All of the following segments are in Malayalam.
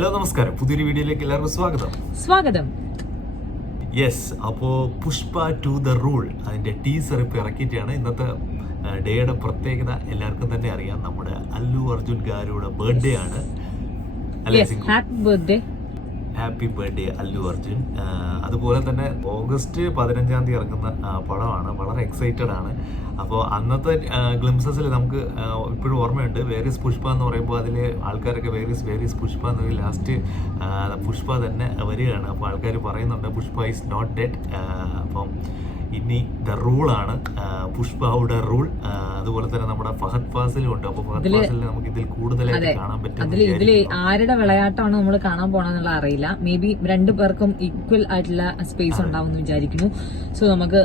ഹലോ നമസ്കാരം, പുതിയൊരു വീഡിയോയിലേക്ക് എല്ലാവർക്കും സ്വാഗതം. യെസ്, അപ്പോൾ പുഷ്പ ടു ദ റൂൾ അതിന്റെ ടീസർ ഇപ്പോൾ ഇറക്കിയിട്ടാണ്. ഇന്നത്തെ ഡേയുടെ പ്രത്യേകത എല്ലാവർക്കും തന്നെ അറിയാം. നമ്മുടെ അല്ലു അർജുൻ ഗാരുടെ ബർത്ത്ഡേ ആണ്. Happy birthday Allu Arjun. അതുപോലെ തന്നെ ഓഗസ്റ്റ് 15 ഇറങ്ങുന്ന പടമാണ്. വളരെ എക്സൈറ്റഡ് ആണ്. അപ്പോൾ അന്നത്തെ ഗ്ലിംസസിൽ നമുക്ക് ഇപ്പോഴും ഓർമ്മയുണ്ട്. വേരിയസ് പുഷ്പ എന്ന് പറയുമ്പോൾ അതിൽ ആൾക്കാരൊക്കെ വേരിയസ് പുഷ്പ എന്ന് പറയും. ലാസ്റ്റ് പുഷ്പ തന്നെ വരികയാണ്. അപ്പോൾ ആൾക്കാർ പറയുന്നുണ്ട് പുഷ്പ ഈസ് നോട്ട് ഡെഡ്. അപ്പം ഇനി ദ റൂളാണ്, പുഷ്പയുടെ റൂൾ. അതുപോലെ തന്നെ നമ്മുടെ ഫഹദ് ഫാസിലും ഉണ്ട്. അപ്പൊ ഫഹദ് ഫാസിലിനെ നമുക്ക് ഇതിൽ കൂടുതലായിട്ട് കാണാൻ പറ്റും. ഇതിൽ ആരുടെ വിളയാട്ടമാണ് നമ്മൾ കാണാൻ പോണെന്നുള്ള അറിയില്ല. മേ ബി രണ്ടു പേർക്കും ഈക്വൽ ആയിട്ടുള്ള സ്പേസ് ഉണ്ടാവും എന്ന് വിചാരിക്കുന്നു. സോ നമുക്ക്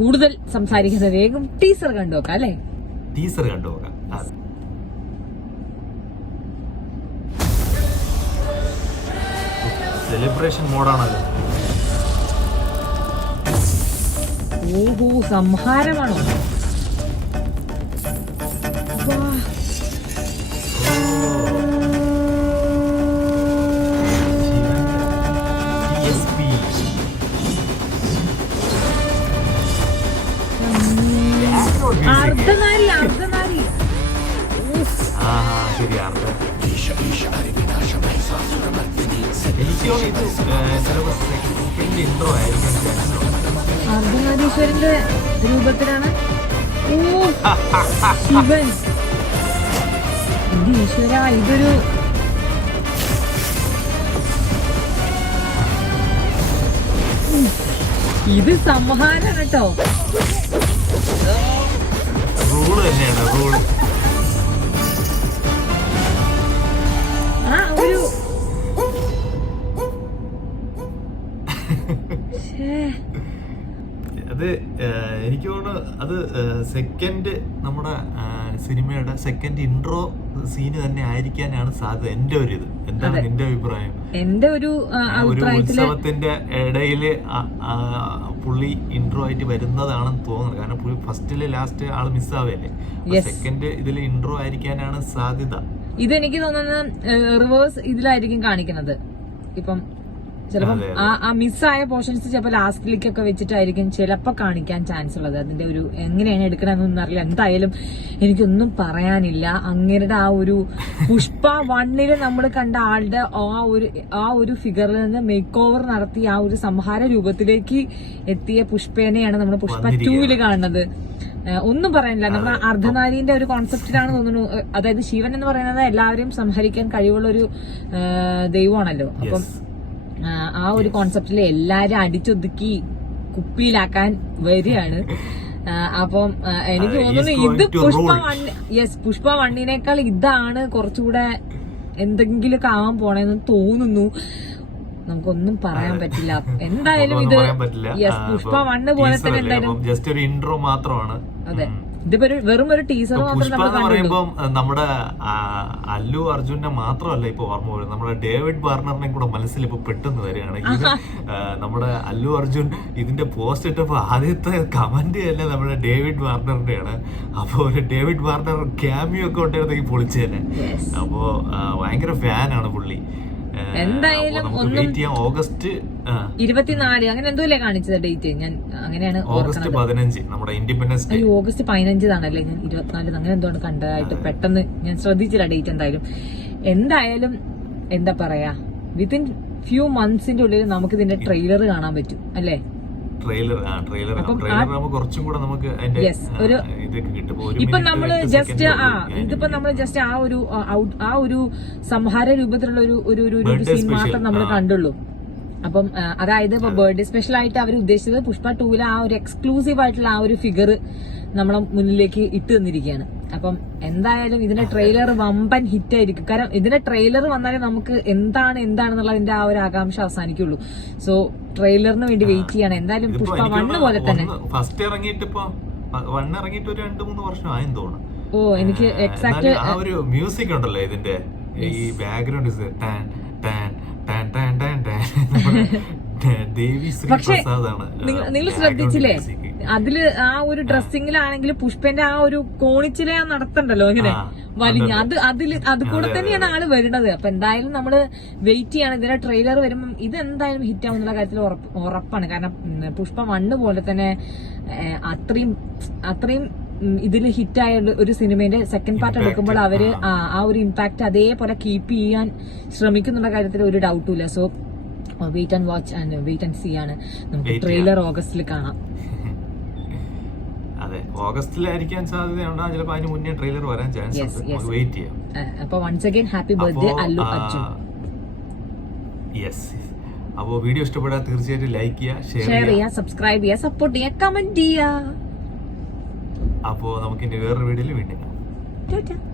കൂടുതൽ സംസാരിക്കുന്നത് വേഗം ടീസർ കണ്ടുനോക്കാം അല്ലെ? ടീസർ കണ്ടുനോക്കാം. സെലിബ്രേഷൻ മോഡാണല്ലോ. ഓഹോ, സംഹാരമാണോ? അർദ്ധനാരി അർദ്ധനാരീശ്വരന്റെ രൂപത്തിലാണ്. ഓ ശിവൻ, ഈശ്വര, ഇതൊരു ഇത് സംഹാരം കേട്ടോ. റൂള് തന്നെയാണ് റൂള്. ആ ഒരു അത് എനിക്ക് തോന്നുന്നു അത് സെക്കൻഡ് നമ്മുടെ സിനിമയുടെ സെക്കൻഡ് ഇൻട്രോ സീന് തന്നെ ആയിരിക്കാനാണ് സാധ്യത. എന്റെ ഒരു ഇത് എന്താണ് നിന്റെ അഭിപ്രായം? എന്റെ ഒരു ഉത്സവത്തിന്റെ ഇടയില് പുള്ളി ഇൻട്രോ ആയിട്ട് വരുന്നതാണെന്ന് തോന്നുന്നത്. കാരണം പുള്ളി ഫസ്റ്റില് ലാസ്റ്റ് ആള് മിസ്സാവല്ലേ. സെക്കൻഡ് ഇതിൽ ഇൻട്രോ ആയിരിക്കാനാണ് സാധ്യത. ഇതെനിക്ക് തോന്നുന്നത് റിവേഴ്സ് ഇതിലായിരിക്കും കാണിക്കുന്നത്. ഇപ്പം ചിലപ്പം ആ മിസ്സായ പോർഷൻസ് ചിലപ്പോൾ ലാസ്റ്റിലേക്കൊക്കെ വെച്ചിട്ടായിരിക്കും ചിലപ്പോൾ കാണിക്കാൻ ചാൻസ് ഉള്ളത്. അതിന്റെ ഒരു എങ്ങനെയാണ് എടുക്കണമെന്നൊന്നും അറിയില്ല. എന്തായാലും എനിക്കൊന്നും പറയാനില്ല. അങ്ങേരുടെ ആ ഒരു പുഷ്പ 1 നമ്മൾ കണ്ട ആളുടെ ആ ഒരു ഫിഗറിൽ നിന്ന് മേക്ക് ഓവർ നടത്തി ആ ഒരു സംഹാര രൂപത്തിലേക്ക് എത്തിയ പുഷ്പേനെയാണ് നമ്മൾ പുഷ്പ 2 കാണുന്നത്. ഒന്നും പറയാനില്ല. നമ്മുടെ അർദ്ധനാരീന്റെ ഒരു കോൺസെപ്റ്റിലാണ് തോന്നുന്നു. അതായത് ശിവൻ എന്ന് പറയുന്നത് എല്ലാവരെയും സംഹരിക്കാൻ കഴിവുള്ള ഒരു ദൈവമാണല്ലോ. അപ്പം ആ ഒരു കോൺസെപ്റ്റില് എല്ലാരും അടിച്ചൊതുക്കി കുപ്പിയിലാക്കാൻ വരികയാണ്. അപ്പം എനിക്ക് തോന്നുന്നു ഇത് പുഷ്പ 1 ഇതാണ് കുറച്ചുകൂടെ എന്തെങ്കിലും ആവാൻ പോണെന്ന് തോന്നുന്നു. നമുക്കൊന്നും പറയാൻ പറ്റില്ല. എന്തായാലും ഇത് പുഷ്പ 1 പോലെ തന്നെ എന്തായാലും ജസ്റ്റ് ഒരു ഇൻട്രോ മാത്രമാണ്. അതെ, ഇതിപ്പോ വെറും ഒരു ടീസർ മാത്രം പറയുമ്പോൾ നമ്മുടെ അല്ലു അർജുനെ മാത്രമല്ല ഇപ്പൊ ഓർമ്മ വരുന്നത്, നമ്മുടെ ഡേവിഡ് വാർണറിനെ കൂടെ മനസ്സിൽ ഇപ്പൊ പെട്ടെന്ന് വരികയാണ്. ഇത് നമ്മുടെ അല്ലു അർജുൻ ഇതിന്റെ പോസ്റ്റ് ഇട്ടപ്പോ ആദ്യത്തെ കമന്റ് തന്നെ നമ്മുടെ ഡേവിഡ് വാർണറിന്റെയാണ്. അപ്പൊ ഒരു ഡേവിഡ് വാർണർ ക്യാമിയോ ഒക്കെ ഉണ്ടായിരുന്നെങ്കിൽ പൊളിച്ചേനെ. അപ്പോ ഭയങ്കര ഫാനാണ് പുള്ളി. എന്തായാലും ഓഗസ്റ്റ് 24 അങ്ങനെ എന്തോ അല്ലേ കാണിച്ചത് ഡേറ്റ്? ഞാൻ അങ്ങനെയാണ് ഓഗസ്റ്റ് 15 നമ്മുടെ ഇൻഡിപെൻഡൻസ് ഡേ. ഓഗസ്റ്റ് 15 ആണല്ലേ? ഞാൻ 24 അങ്ങനെ എന്തോണ് കണ്ടതായിട്ട് പെട്ടെന്ന് ഞാൻ ശ്രദ്ധിച്ചില്ല ഡേറ്റ്. എന്തായാലും എന്താ പറയാ, വിത്തിൻ ഫ്യൂ മന്ത്സിന്റെ ഉള്ളിൽ നമുക്ക് ഇതിന്റെ ട്രെയിലർ കാണാൻ പറ്റും അല്ലേ? ഇപ്പൊ നമ്മള് ജസ്റ്റ് ആ ഒരു സംഹാര രൂപത്തിലുള്ള ഒരു സീൻ മാത്രം നമ്മൾ കണ്ടുള്ളൂ. അപ്പം അതായത് ഇപ്പൊ ബർത്ത്ഡേ സ്പെഷ്യൽ ആയിട്ട് അവർ ഉദ്ദേശിച്ചത് പുഷ്പ 2 ആ ഒരു എക്സ്ക്ലൂസീവ് ആയിട്ടുള്ള ആ ഒരു ഫിഗർ നമ്മളെ മുന്നിലേക്ക് ഇട്ട് തന്നിരിക്കുകയാണ്. അപ്പം എന്തായാലും ഇതിന്റെ ട്രെയിലർ വമ്പൻ ഹിറ്റ് ആയിരിക്കും. കാരണം ഇതിന്റെ ട്രെയിലർ വന്നാലേ നമുക്ക് എന്താണെന്നുള്ളതിന്റെ ആ ഒരു ആകാംക്ഷ അവസാനിക്കുള്ളൂ. സോ ട്രെയിലറിന് വേണ്ടി വെയിറ്റ് ചെയ്യാണ്. എന്തായാലും പുഷ്പ 1 പോലെ തന്നെ ഫസ്റ്റ് ഇറങ്ങിയിട്ട് ഒരു 2-3 വർഷം ആയെന്ന് തോന്നുന്നു. ഓ, എനിക്ക് എക്സാക്ട് ആ ഒരു മ്യൂസിക് ഉണ്ടല്ലോ ഇതിന്റെ ഈ ബാക്ക്ഗ്രൗണ്ട് പക്ഷെ നിങ്ങൾ ശ്രദ്ധിച്ചില്ലേ, അതില് ആ ഒരു ഡ്രസ്സിങ്ങിലാണെങ്കിൽ പുഷ്പന്റെ ആ ഒരു കോണിച്ചിലെ ആ നടത്തണ്ടല്ലോ ഇങ്ങനെ വലിഞ്ഞ അത് കൂടെ തന്നെയാണ് ആള് വരുന്നത്. അപ്പൊ എന്തായാലും നമ്മള് വെയിറ്റ് ചെയ്യാണ്. ഇതിന്റെ ട്രെയിലർ വരുമ്പോൾ ഇത് എന്തായാലും ഹിറ്റ് ആവും എന്നുള്ള കാര്യത്തിൽ ഉറപ്പാണ്. കാരണം പുഷ്പ 1 പോലെ തന്നെ അത്രയും ഇതില് ഹിറ്റായ ഒരു സിനിമയുടെ സെക്കൻഡ് പാർട്ട് എടുക്കുമ്പോൾ അവര് ആ ഒരു ഇമ്പാക്ട് അതേപോലെ കീപ്പ് ചെയ്യാൻ ശ്രമിക്കുന്നുള്ള കാര്യത്തിൽ ഒരു ഡൗട്ടും ഇല്ല. So wait and watch and wait and see ആണ്. നമുക്ക് ട്രെയിലർ ഓഗസ്റ്റിൽ കാണാം. അതെ, ഓഗസ്റ്റിലായിരിക്കാൻ സാധ്യതയുണ്ടോ, ചിലപ്പോൾ അതിന് മുന്നേ ട്രെയിലർ വരാൻ ചാൻസ് ഉണ്ട്. വെയിറ്റ് ചെയ്യാം. അപ്പൊ once again happy birthday Allu Arjun. Yes. അപ്പോൾ വീഡിയോ ഇഷ്ടപ്പെട്ടാൽ തീർച്ചയായിട്ടും ലൈക്ക് ചെയ്യുക, ഷെയർ ചെയ്യുക, സബ്സ്ക്രൈബ് ചെയ്യുക, സപ്പോർട്ട് ചെയ്യുക, കമന്റ് ചെയ്യുക. അപ്പോൾ നമുക്ക് ഇനി വേറൊരു വീഡിയോയിൽ വീണ്ടും കാണാം.